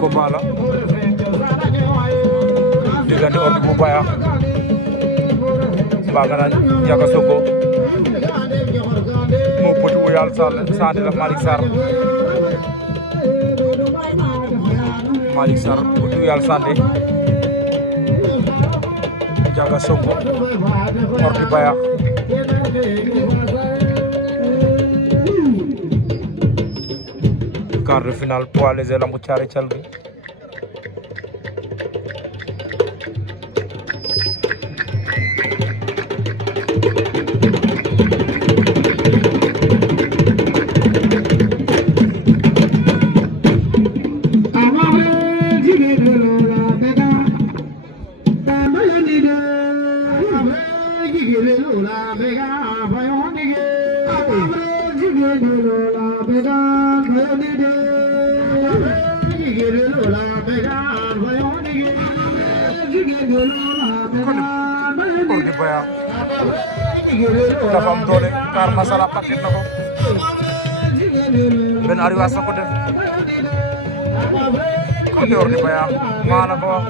combat la diggante Ordi bu Bayax mbaa nga naan Ndiaga Soko moo Petit Ouyal Sandé la Malick Sarr Petit Ouyal Sandé Ndiaga Soko Ordi Bayax quart de finale poids léger lambu Thiaré Thial gi Ordi Bayax dafa am doole car masala paquet na ko benn arrivage sa ko def kon Ordi Bayax maa la ko wax